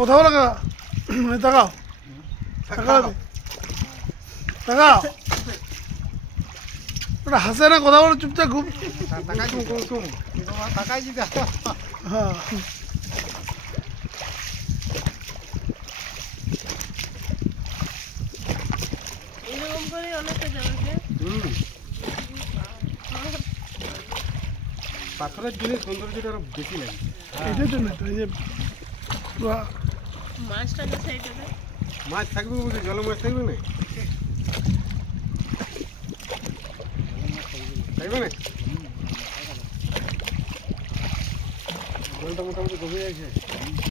কথা বলো কাকা তাকাও তাকাও তাকাও ওটা হাসে না কথা বলো চুপচাপ খুব হ্যাঁ এরকম করে অনেকটা যাবে পাথরের জিনিস সৌন্দর্যটা আরো বেশি লাগে। এটার জন্য তো এই যে পুরা মাছটাকে সাইডে মাছ থাকবে বুঝি, জলে মাছ থাকবে না, থাকবে না, জলটা মোটামুটি গভীর আছে।